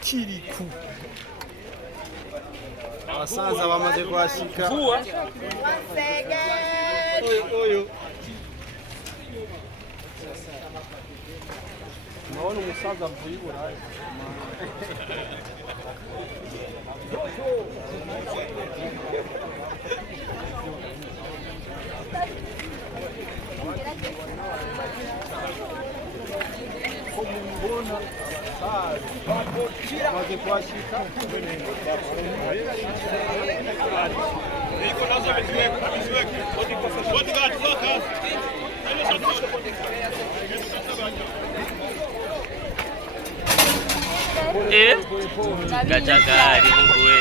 Kiriku abasaza bamaze kuhashika oyo naona umusaza mvuye Burayi Mbona maze kuhashika Kachagari mkwe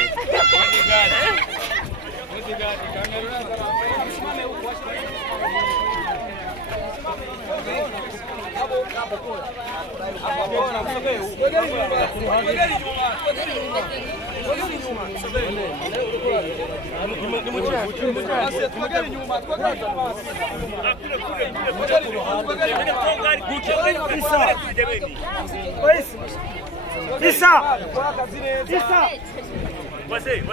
Isa! Você.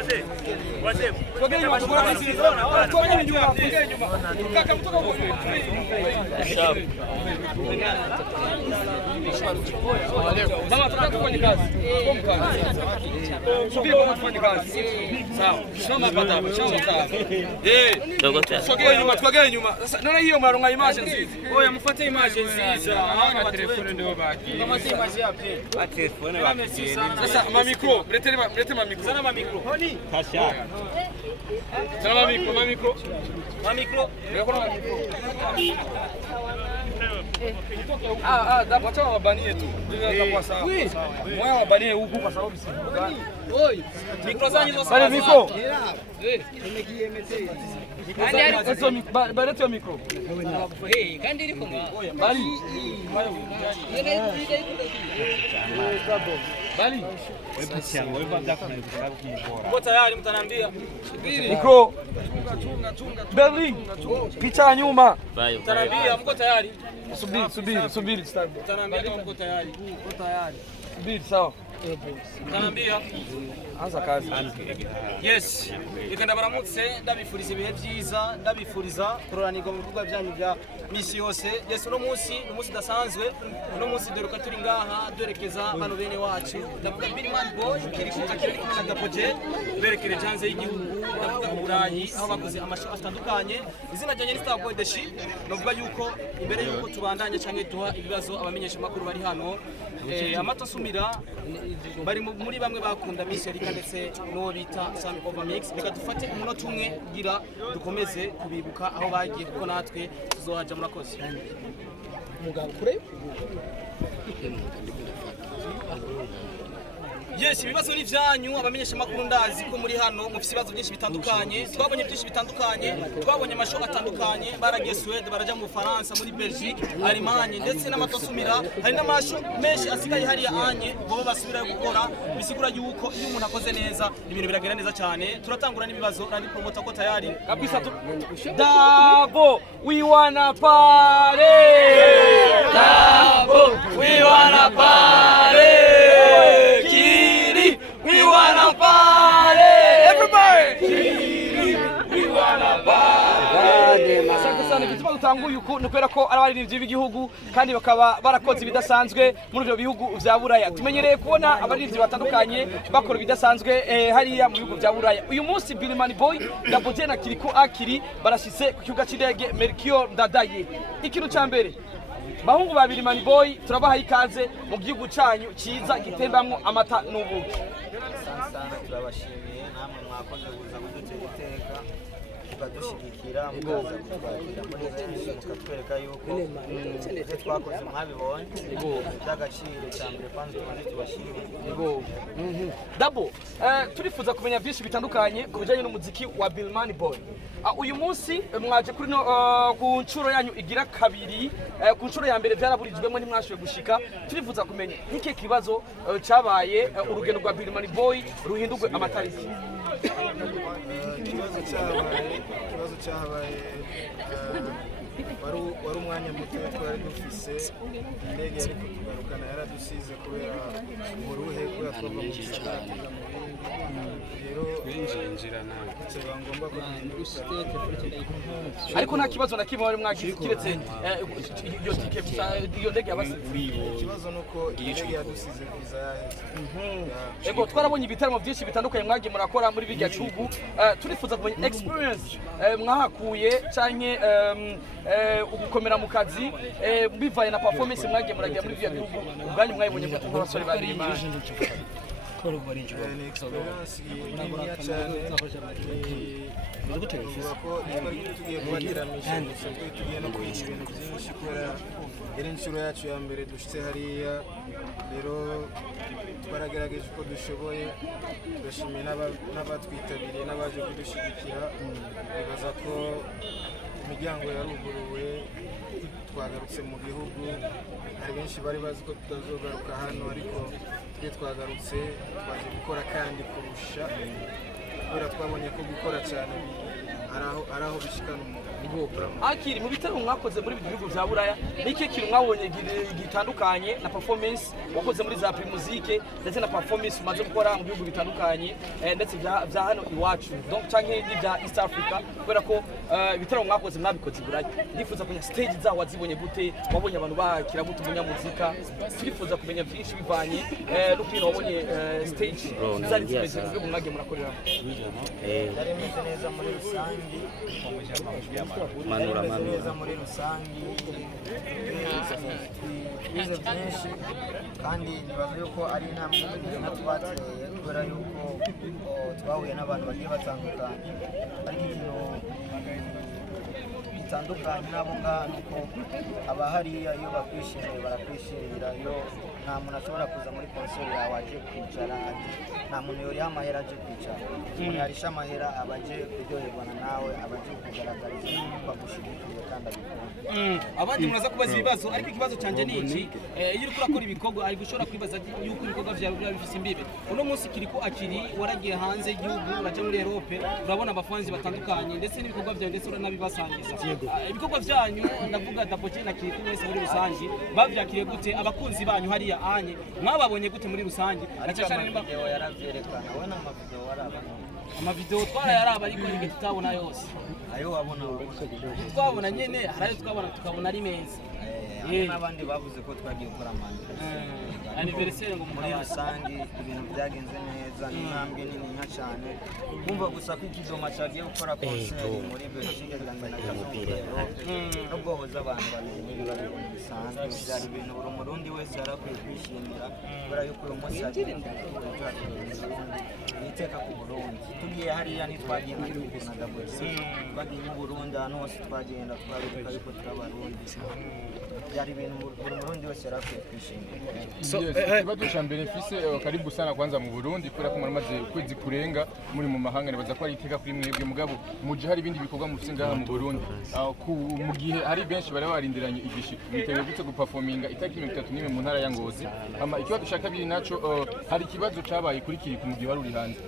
Joguei nyuma, toka nyuma. Kaka mtoka huko. Mama tunataka kufanya kazi. Subiri kwa kufanya kazi. Sawa. Shamba pata hapa, shamba sawa. Sogea nyuma. Sasa naona hiyo mnaronga emergency. Oya mfuate emergency. Hawana telefoni ndio baki. Kama si emergency hapo. Telefoni baki. Sasa mamikro, lete mamikro. Sana mamikro. Honi. Kasha. Sana mamikro. Wacha wabanie tu. Itakuwa sawa. Moyo wabanie huku kwa sababu si. Oi. Mikro zanyu zote. Bale mikro. Balete mikro. Kandi liko Bali. Bali. Mko tayari mtaniambia? Mikro. Berlin. Picha ya nyuma. Mtaniambia mko tayari? Subiri. Mtaniambia kama mko tayari. Subiri sawa. Mtaniambia anza kazi. Yes. Ikenda baramutse ndabifuriza ibihe byiza, ndabifuriza kuroranirwa mu bikorwa byanyu bya misi yose. Yes, uno munsi dasanzwe. Uno munsi deruka turi ngaha duherekeza bano bene wacu. Ndavuga Birman Boy kirikuza kiri kumwe na Dapoje berekere janze y'igihugu. Ndavuga Burayi aho bakoze amasho atandukanye. Izina ryanjye ni Star Boy Deshi. Ndavuga yuko imbere yuko tubandanya cyangwa duha ibibazo abamenyesha makuru bari hano. Amatasumira bari muri bamwe bakunda misi yarika ndetse no bita Sun Over Mix. Reka dufate umunota umwe kugira dukomeze kubibuka aho bagiye kuko natwe tuzohaja murakoze. Mugabo kure. Yes, ibibazo ni vyanyu abamenyesha makuru ndazi ko muri hano mufite ibibazo byinshi bitandukanye. Twabonye byinshi bitandukanye, twabonye amasho atandukanye, baragiye Sweden, baraja mu Faransa, muri Belgique, Allemagne ndetse n'amatosumira. Hari n'amasho menshi asigaye hari ya anye bo basubira gukora. Bisigura yuko iyo umuntu akoze neza ibintu biragenda neza cyane. Turatangura n'ibibazo randi promoter ko tayari. Kabisa tu. Dabo, we wanna party. Dabo, we wanna party. We wanna party, everybody. We wanna party. Asante sana bituma dutanguye uko nukwera ko ari abaririmbyi b'igihugu kandi bakaba barakoze ibidasanzwe muri ibyo bihugu vya Buraya. Tumenyereye kubona abaririmbyi batandukanye bakora ibidasanzwe hariya mu bihugu vya Buraya. Uyu munsi Birman Boy Dapoje na Kiriku Akiri barashitse ku kibuga cy'indege Melchior Ndadaye. Ikintu cya mbere bahungu ba Birman Boy turabaha ikaze mu gihugu cyanyu cyiza gitembamwo amata n'ubuki. Sana turabashimiye namwe mwakoze kuza kudutera iteka mukadushigikira mukaza kutubagira muri benshi mukatwereka yuko ibyo twakoze mwabibonye by'agaciro cyambere kandi tumaze tubashimiye. Dabo, turifuza kumenya byinshi bitandukanye ku bijyanye n'umuziki wa Birman Boy. Uyu munsi mwaje kuri ku nshuro yanyu igira kabiri, ku nshuro ya mbere byaraburijwemo ntimwashoboye gushika. Turifuza kumenya nk'iki kibazo cyabaye urugendo rwa Birman Boy ruhindurwe amatariki. Ikibazo cyabaye wari umwanya muto twari dufise indege yari kutugarukana yaradusize kubera uburuhe kubera twava mu cyaro rero kwinjira nawe biba ngombwa ko ariko nta kibazo na kimwe wari mwagize kiretse iyo tike iyo ndege yabasize. ikibazo nuko indege yadusize visa yaheze. Ego twarabonye ibitaramo byinshi bitandukanye mwagiye murakora muri bijya gihugu, turifuza kumenya experience mwahakuye canke ugukomera mu kazi bivaye na performance mwagiye muragira muri bijya gihugu, ubwanyu mwayibonye gute nk'abasore babiri imana? ni experience niniya cyane tuvuga ko twari tugiye kubateramisha gusa tugiye no kwiga ibintu byinshi kubera yari inshuro yacu ya mbere dushitse hariya rero twaragerageje uko dushoboye tugashimira n'abatwitabiriye n'abaje kudushyigikira bibaza ko imiryango yaruguruwe twagarutse mu gihugu hari benshi bari bazi ko tutazogaruka hano ariko twe twagarutse twaje gukora kandi kurusha kubera twabonye ko gukora cyane ari aho bishikana umuntu. Akiri mu bitaramo mwakoze muri bihugu bya Buraya niki kintu mwabonye gitandukanye na performance wakoze muri za Primusique ndetse na performance umaze gukora mu bihugu bitandukanye ndetse bya hano iwacu donc canke n'ibya East Africa kubera ko ibitaramo mwakoze mwabikoze Buraya, ndifuza kumenya stage zaho wazibonye gute, wabonye abantu bakira gute umunyamuzika, twifuza kumenya byinshi bivanye n'ukuntu wabonye stage zari zimeze mu bihugu mwagiye murakorera. Byari bimeze neza muri rusange neza muri rusange twize byinshi kandi nibaza yuko ari intambwe nziza twateye kubera yuko twahuye n'abantu bagiye batandukanye ariko ikintu bitandukanye nabo ngaha nuko abahariya iyo bakwishimiye barakwishimira, iyo nta muntu ashobora kuza muri konseri yawe aje kwicara nta muntu yoriha amahera aje kwicara, umuntu yarisha amahera aba aje kuryoherwana nawe aba aje kugaragariza yuko agushigikiye kandi abikunda. Abandi muraza kubaza ibibazo ariko ikibazo canje ni iki, iyo uriko urakora ibikorwa ari gushobora kwibaza yuko ibikorwa vyawe biba bifise imbibe. Uno munsi kiriko akiri waragiye hanze y'igihugu uraje muri Europe, urabona abafanzi batandukanye ndetse n'ibikorwa vyawe ndetse uranabibasangiza. Ibikorwa vyanyu ndavuga Dapoje na Kiriku wese muri rusange bavyakiriye gute, abakunzi banyu hariya anye mwababonye gute muri rusange? Video yaravyerekana we n'amavideo warabana amavideo twarayaraba ariko nige tutabona yose ayo wabona twabona nyene harayo twabona tukabona ari meza n'abandi bavuze ko twagiye gukora anniversaire ngo muri rusange ibintu byagenze neza n'intambwe nini cyane kumva gusa ko ikidoma cyagiye gukora concert muri Belgique kandi na Kazungero nubwo hoza abantu babiri n'ibibazo bisanzwe byari ibintu buri murundi wese yarakwiye kwishimira kubera yuko uyu munsi agiye niteka ku Burundi tugiye hariya nitwagiye na Dapoje twagiye mu Burundi hano hose twagenda twaruka yuko turabarundi byari ibintu buri murundi wese yarakwiye kwishimira. ikibazo cya mbere mfise karibu sana kwanza mu Burundi kubera ko mwamaze ukwezi kurenga muri mu mahanga nibaza ko ari iteka kuri mwebwe mugabo muje hari ibindi bikorwa mufise ngaha mu Burundi mu gihe hari benshi bari barindiranye igishika mwiteguye gute guperforminga itariki 31 mu ntara ya Ngozi. Ikibazo cya kabiri naco hari ikibazo cabaye kuri Kiriku mu gihe wari uri hanze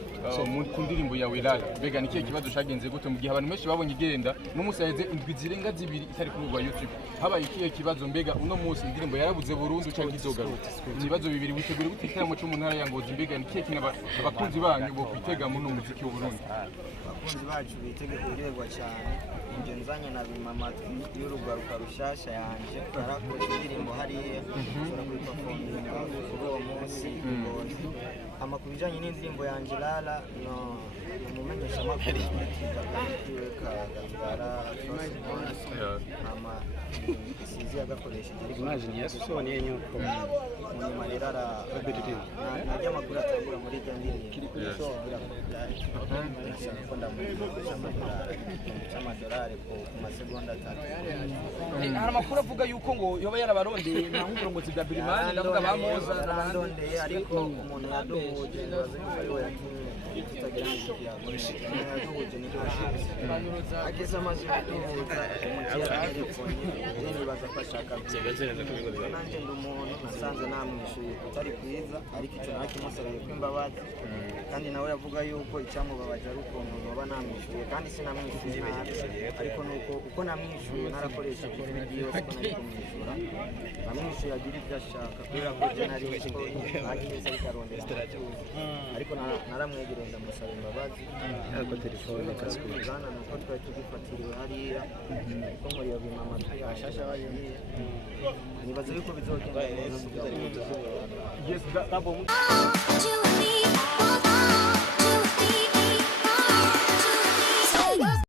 ku ndirimbo yawe Lala, mbega nikihe kibazo cagenze gute mu gihe abantu benshi babonye igenda n'umunsi yaheze indwi zirenga zibiri itari kuri rwa YouTube, habaye ikihe kibazo mbega uno munsi indirimbo yarabuze burundu cyangwa izogaruka? Ibibazo bibiri witegura gute igitaramo cyo mu ntara ya Ngozi, mbega nikihe kintu abakunzi banyu bo kwitega muri uno muziki w'u Burundi? Abakunzi bacu bitege kuryoherwa cyane inge nzanye na bimamatwi y'urugaruka rushasha yanje yarakoze indirimbo hariya ushobora kuyiperforminga kuri uwo munsi Ngozi. Amakuru bijanye n'indirimbo yanje Lala no mumenyesha amakuru kagara ama isizi agakoresheje ariko Imagine yasonye nyoko nyuma rero najya amakuru atangura muri iryo ndirimbo ko ndamugurisha amadolari ku masegonda 3. Hari amakuru avuga yuko ngo yoba yarabarondeye nta nk'uburongozi bwa Birimani ndavuga bamoza narandondeye ariko umuntu yaduhuje nibaza yuko ari we yatumye tutagira n'iki yaduhuje n'ibyashize ageze amaze kuduhuza umukiriya telefoni nibaza ko ashaka nanjye ndi umuntu nasanze namwishuye kutari kwiza ariko icyo nawe kimusabiye ko imbabazi kandi nawe yavuga yuko icyamubabaje ari ukuntu noba namwishuye kandi sinamwishuye nabi ariko nuko uko namwishuye narakoresheje ijwi yose ko nari kumwishyura namwishuye agira ibyo ashaka kubera ko je nari nzi ko ageze bikarondera ariko naramwegereye ndamusaba imbabazi ariko telefone kasukana nuko twari tugifatiriwe hariya ko muri yo bimama ashasha bayiye nibaza yuko bizogenda neza mugabo yes, you and me,